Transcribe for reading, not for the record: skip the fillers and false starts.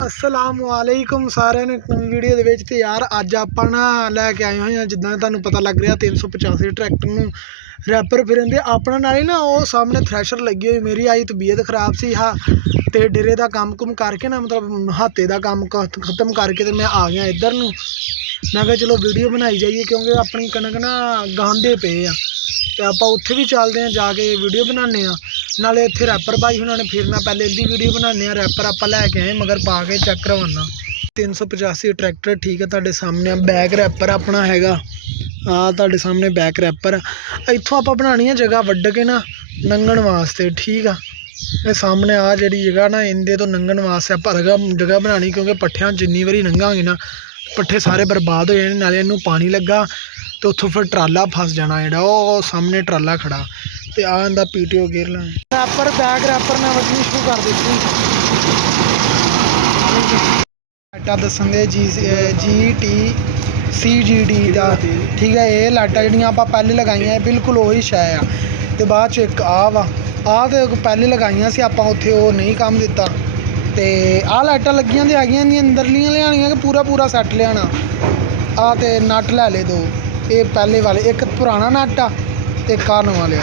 असलामुअलैकुम सारिਆਂ ਨੂੰ ਨਵੀਂ ਵੀਡੀਓ ਦੇ ਵਿੱਚ। ਤੇ ਯਾਰ ਅੱਜ ਆਪਾਂ ਨਾ ਲੈ ਕੇ ਆਏ ਹੋਏ ਹਾਂ, ਜਿੱਦਾਂ ਤੁਹਾਨੂੰ ਪਤਾ ਲੱਗ ਰਿਹਾ 385 ਟਰੈਕਟਰ ਨੂੰ ਰੈਪਰ ਫਿਰਨ ਦੇ ਆਪਣਾ ਨਾਲ ਹੀ ਨਾ ਉਹ ਸਾਹਮਣੇ ਥ੍ਰੈਸ਼ਰ ਲੱਗੀ ਹੋਈ। ਮੇਰੀ ਆਈ ਤਬੀਅਤ ਖਰਾਬ ਸੀ ਤੇ ਡੇਰੇ ਦਾ ਕੰਮ ਕੁਮ ਕਰਕੇ ਨਾ ਮਤਲਬ ਹੱਤੇ ਦਾ ਕੰਮ ਖਤਮ ਕਰਕੇ ਤੇ ਮੈਂ ਆ ਗਿਆ ਇੱਧਰ ਨੂੰ। ਮੈਂ ਕਿਹਾ ਚਲੋ ਵੀਡੀਓ ਬਣਾਈ ਜਾਈਏ ਕਿਉਂਕਿ ਆਪਣੀ ਕਣਕ ਨਾ ਗਾਂਦੇ ਪਏ ਆ ਤੇ ਆਪਾਂ ਉੱਥੇ ਵੀ ਚੱਲਦੇ ਹਾਂ, ਜਾ ਕੇ ਵੀਡੀਓ ਬਣਾਉਂਦੇ ਹਾਂ। ਨਾਲੇ ਇੱਥੇ ਰੈਪਰ ਭਾਈ ਉਹਨਾਂ ਨੇ ਫਿਰਨਾ, ਪਹਿਲੇ ਇਹਦੀ ਵੀਡੀਓ ਬਣਾਉਂਦੇ ਹਾਂ। ਰੈਪਰ ਆਪਾਂ ਲੈ ਕੇ ਆਏ ਮਗਰ ਪਾ ਕੇ ਚੈੱਕ ਕਰਵਾਉਣਾ 385 ਟਰੈਕਟਰ। ਠੀਕ ਹੈ, ਤੁਹਾਡੇ ਸਾਹਮਣੇ ਬੈਕ ਰੈਪਰ ਆਪਣਾ ਹੈਗਾ। ਤੁਹਾਡੇ ਸਾਹਮਣੇ ਬੈਕ ਰੈਪਰ। ਇੱਥੋਂ ਆਪਾਂ ਬਣਾਉਣੀ ਆ ਜਗ੍ਹਾ ਵੱਢ ਕੇ ਨਾ ਲੰਘਣ ਵਾਸਤੇ। ਠੀਕ ਆ, ਇਹ ਸਾਹਮਣੇ ਆ ਜਿਹੜੀ ਜਗ੍ਹਾ ਨਾ ਇਹਦੇ ਤੋਂ ਲੰਘਣ ਵਾਸਤੇ ਆਪਾਂ ਜਗ੍ਹਾ ਬਣਾਉਣੀ, ਕਿਉਂਕਿ ਪੱਠਿਆਂ ਜਿੰਨੀ ਵਾਰੀ ਲੰਘਾਂਗੇ ਨਾ ਪੱਠੇ ਸਾਰੇ ਬਰਬਾਦ ਹੋ ਜਾਣੇ। ਨਾਲੇ ਇਹਨੂੰ ਪਾਣੀ ਲੱਗਾ ਤੇ ਉੱਥੋਂ ਫਿਰ ਟਰਾਲਾ ਫਸ ਜਾਣਾ, ਜਿਹੜਾ ਉਹ ਸਾਹਮਣੇ ਟਰਾਲਾ ਖੜਾ ਤੇ ਆ ਇਹਦਾ PTO ਗੇਅਰ ਲਾ ਰੈਪਰ ਬੈਕ ਰੈਪਰ ਨਾਲ ਵੱਜਣੀ ਸ਼ੁਰੂ ਕਰ ਦਿੱਤੀ। ਲਾਈਟਾਂ ਦੱਸਣ ਦੇ GTCGD ਦਾ। ਠੀਕ ਹੈ, ਇਹ ਲਾਈਟਾਂ ਜਿਹੜੀਆਂ ਆਪਾਂ ਪਹਿਲੇ ਲਗਾਈਆਂ ਬਿਲਕੁਲ ਉਹੀ ਸ਼ੈ ਆ। ਤੇ ਬਾਅਦ 'ਚ ਇੱਕ ਆਹ ਤੇ ਪਹਿਲੇ ਲਗਾਈਆਂ ਸੀ ਆਪਾਂ, ਉੱਥੇ ਉਹ ਨਹੀਂ ਕੰਮ ਦਿੱਤਾ। ਤੇ ਆਹ ਲਾਈਟਾਂ ਲੱਗੀਆਂ ਤੇ ਹੈਗੀਆਂ ਇਹਦੀਆਂ ਅੰਦਰਲੀਆਂ ਲਿਆਉਣੀਆਂ ਕਿ ਪੂਰਾ ਸੈੱਟ ਲਿਆਉਣਾ। ਤੇ ਨਟ ਲੈ ਲਏ ਦੋ, ਇਹ ਪਹਿਲੇ ਵਾਲੇ, ਇੱਕ ਪੁਰਾਣਾ ਨਟ ਆ ਤੇ ਇੱਕ ਨਵਾਂ ਲਿਆ।